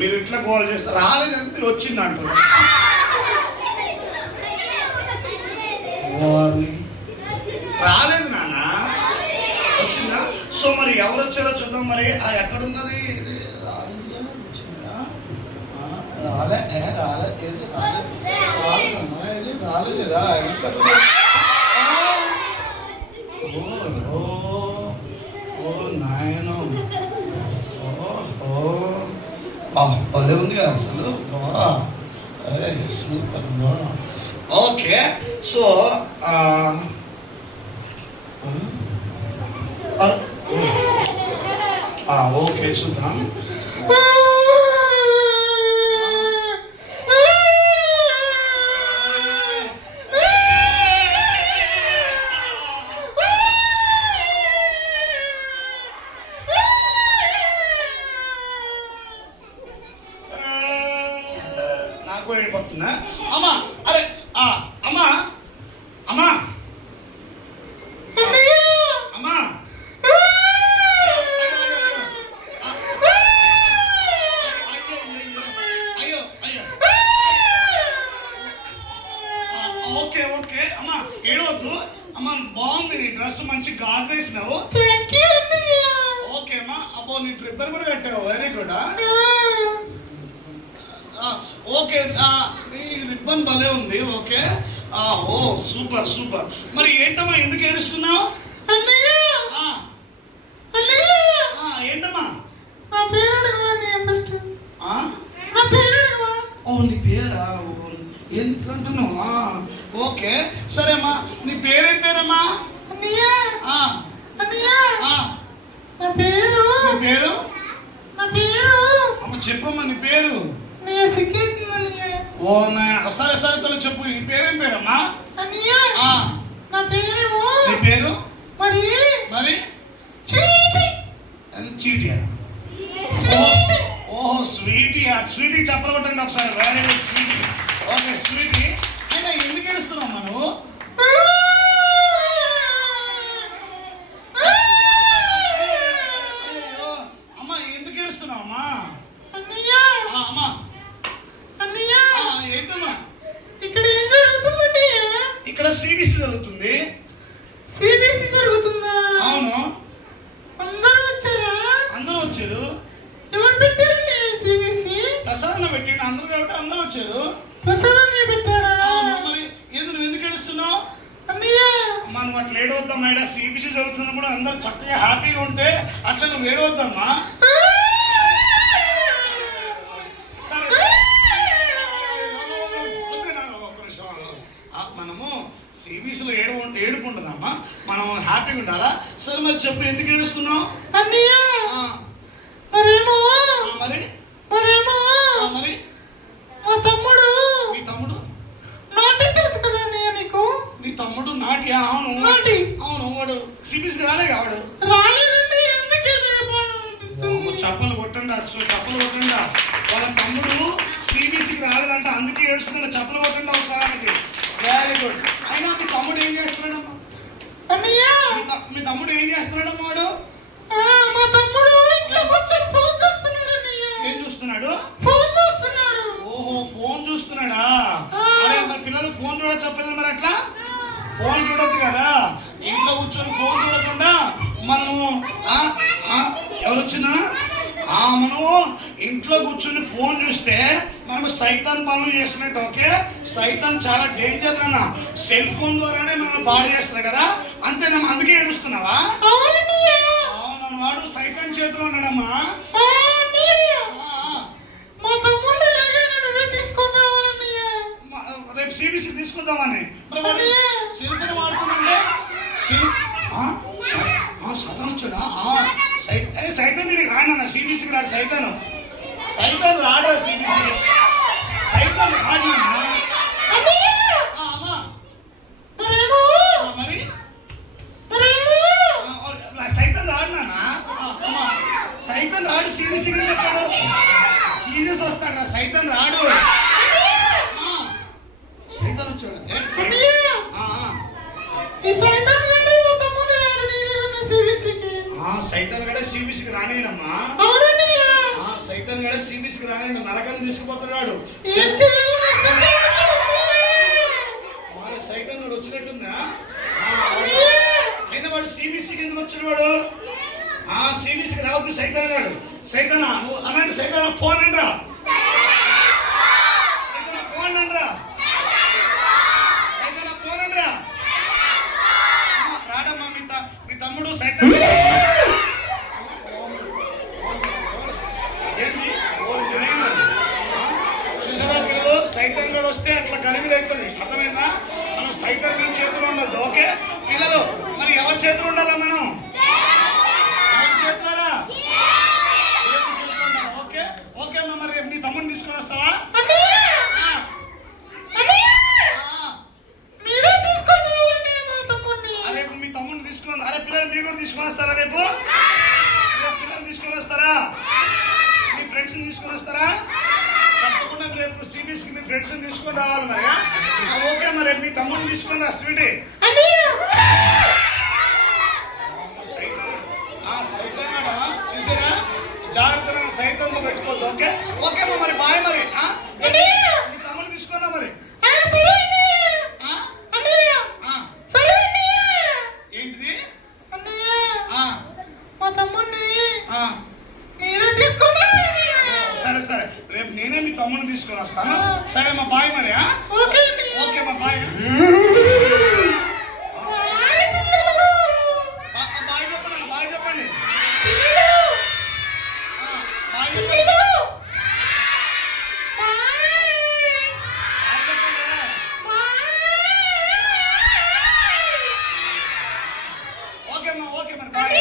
మీరు ఇట్లా గోల్ చేస్తారు, రాలేదంటే మీరు వచ్చింది అంటారు. రాలేదు నాన్న, వచ్చిందా? సో మరి ఎవరు వచ్చారో చూద్దాం. మరి ఎక్కడున్నది? రాలేదా? నాయనో, భలే ఉంది కదా అసలు. సూపర్. ఓకే, సో ఓకే చూద్దాం. నాకు వెళ్ళిపోతున్నా. అమ్మా, అరే అమ్మా, అమ్మా, అమ్మా, అయ్యో అయ్యో. ఓకే ఓకే అమ్మా, ఏడవద్దు అమ్మా. బాగుంది నీ డ్రెస్, మంచి గాజు వేసినావు. ఓకే అమ్మా. అబ్బో, నీ రిబ్బన్ కూడా కట్టావు, వెరీ గుడ్. ఓకే, నీ రిబ్బన్ భలే ఉంది. ఓకే, ఓ సూపర్ సూపర్. మరి ఏంటమ్మా, ఎందుకు ఏడుస్తున్నావు? ఏంటమ్మా? ఓ నీ పేరా? ఎందుకు అంటున్నావు? ఓకే సరే అమ్మా. నీ పేరేం పేరమ్మా? పేరు అమ్మ చెప్పమ్మా, నీ పేరు. ఓ సరే సరే తల చెప్పు. నీ పేరేం పేరమ్మా? నీ పేరు మరి చీటియా? ఓహో స్వీటీయా. స్వీటీ చెప్పలగొట్టండి ఒకసారి. Very good Sweety. Okay Sweety. అయినా ఎందుకు ఏడుస్తున్నావు నువ్వు? అమ్మా ఎందుకు ఏడుస్తున్నావు అమ్మా? అమ్మా ఏంటమ్మా? ఇక్కడ ఏం జరుగుతుందండి? ఇక్కడ సిబిసి జరుగుతుంది. సిబిసి జరుగుతుందా? అవును. అందరూ వచ్చారా? అందరూ వచ్చారు. ఎవరు పెట్టారండి సిబిసి? ప్రసాదం పెట్టిండు అందరూ కాబట్టి అందరూ వచ్చారు. ప్రసాదం పెట్టాడా? మరి నువ్వు ఎందుకు ఏడుస్తున్నావు? అన్నయ్య మనం అట్లా ఏడవద్దమ్మా. ఇక్కడ సిబిసి జరుగుతున్నప్పుడు అందరూ చక్కగా హ్యాపీగా ఉంటే అట్లా నువ్వు ఏడవద్దమ్మా. మనము సిబిసిలో ఏడుపు ఉండదమ్మా, మనం హ్యాపీగా ఉండాలా. సరే మరి చెప్పు, ఎందుకు ఏడుస్తున్నావు? అన్నయ్య మరేమో మరి మా తమ్ముడు. మీ తమ్ముడు నాటి తెలుసు కదా అన్నయ్య నీకు? నీ తమ్ముడు నాట్యా? అవును నాటి. అవును, వాడు సిబిసికి రాలే కావాడు. రాలేదండి. ఎందుకే చెప్పలు కొట్టండి, చెప్పలు కొట్టండి. వాళ్ళ తమ్ముడు సిబిసికి రాలేదంట, అందుకే ఏడుస్తున్నాడు. చెప్పలు కొట్టండి ఒకసారి. Very good. అయినా మీ తమ్ముడు ఏం చేస్తున్నాడమ్మా? అన్నయ్య మీ తమ్ముడు ఏం చేస్తున్నాడమ్మా? వాడు మా తమ్ముడు ఇంట్లో కూర్చొని ఫోన్ చూస్తున్నాడు అన్నయ్య. ఏం చూస్తున్నాడు? ఫోన్ చూస్తున్నాడు. ఓహో ఫోన్ చూస్తున్నాడా? అరే మరి పిల్లలు ఫోన్ చూడొచ్చు పిల్లలు. మరి అట్లా ఫోన్ చూడొద్దు కదా. ఇంట్లో కూర్చొని ఫోన్ చూడకుండా మనము ఎవరు వచ్చినా మనము ఇంట్లో కూర్చొని ఫోన్ చూస్తే మనము సైతాన్ పనులు చేస్తున్నట్టు. ఓకే, సైతాన్ చాలా డేంజర్ అన్న. సెల్ ఫోన్ ద్వారానే మనం బాగా చేస్తుంది కదా. అంతేనమ్మా, అందుకే ఏడుస్తున్నావా? అవునమ్మా, వాడు సైతాన్ చేతిలో ఉన్నాడమ్మా. రేపు సిబిసి తీసుకుందామని. మరి సెల్ ఫోన్ వాడుతున్నాడే. సైతాన్ వచ్చాడా? సైతాన్ రాడన్నా సిబిసికి రాడు. సైతాన్ రాడా సిబిసి? సైతాన్ రాడు. మరి సైతాన్ రాడు నాన్న. సైతాన్ రాడు సిబిసికి. సీరియస్ వస్తాడు రా. సైతాన్ రాడు. సైతాన్ వచ్చాడు. సైతాన్ కూడా సిబిసికి రానియనమ్మా. సైతాన్ గడే సిబిసికి రాని నరకాన్ని తీసుకుపోతున్నాడు. ఏం చేయాలి? వాడు సైతాన్ వాడు వచ్చినట్టుందా? అయినా వాడు సిబిసికి ఎందుకు వచ్చాడు? వాడు సిబిసికి రావద్దు సైతాన్ గాడు. సైతానా నువ్వు అన్నట్టు సైతానా ఫోన్ అండ్రా, సైతానా ఫోన్ అండ్రా, సైతానా ఫోన్ అండ్రా. రాడమ్మా మీ తమ్ముడు సైతాన్ ఏంది చూసారా పిల్లలు? సైతాన్ గాడు వస్తే అట్లా గనిమిది అవుతుంది, అర్థమైందా? మనం సైతాన్ గారి చేతిలో ఉండదు. ఓకే పిల్లలు, మరి ఎవరి చేతిలో ఉండాలా? మనం ఎవరి చేతులారా? దేవుని చేతిలో ఉండాలి. ఓకే ఓకే అమ్మా, మరి రేపు నీ తమ్ముడిని తీసుకొని వస్తావా? మీరే తీసుకొని పోండి మా తమ్ముడిని. రేపు మీ తమ్ముడిని తీసుకొని అరే పిల్లలు మీరు కూడా తీసుకొని వస్తారా? రేపు పిల్లలు తీసుకొని వస్తారా? మీ ఫ్రెండ్స్ తీసుకొని వస్తారా? తప్పకుండా రేపు సిబిఎస్కి మీ ఫ్రెండ్స్ తీసుకొని రావాలి. మరి ఓకే మరి రేపు మీ తమ్ముడిని తీసుకొని రా స్వీటీ. సైతం చూసారా? జాగ్రత్తగా సైతంతో పెట్టుకోవద్దు. ఓకే ఓకే అమ్మా, మరి బాయ్. మరి మీ తమ్ముడిని తీసుకున్నా మరి. ఏంటిది? మా తమ్ముడిని మీరే తీసుకొని సరే సరే, రేపు నేనే మీ తమ్ముడిని తీసుకొని వస్తాను. సరే మా బాయ్ మరి. ఓకే మా బాయ్. బాయ్ చెప్పండి, బాయ్ చెప్పండి, బాయ్ చెప్పండి. ఓకే మరి బాయ్.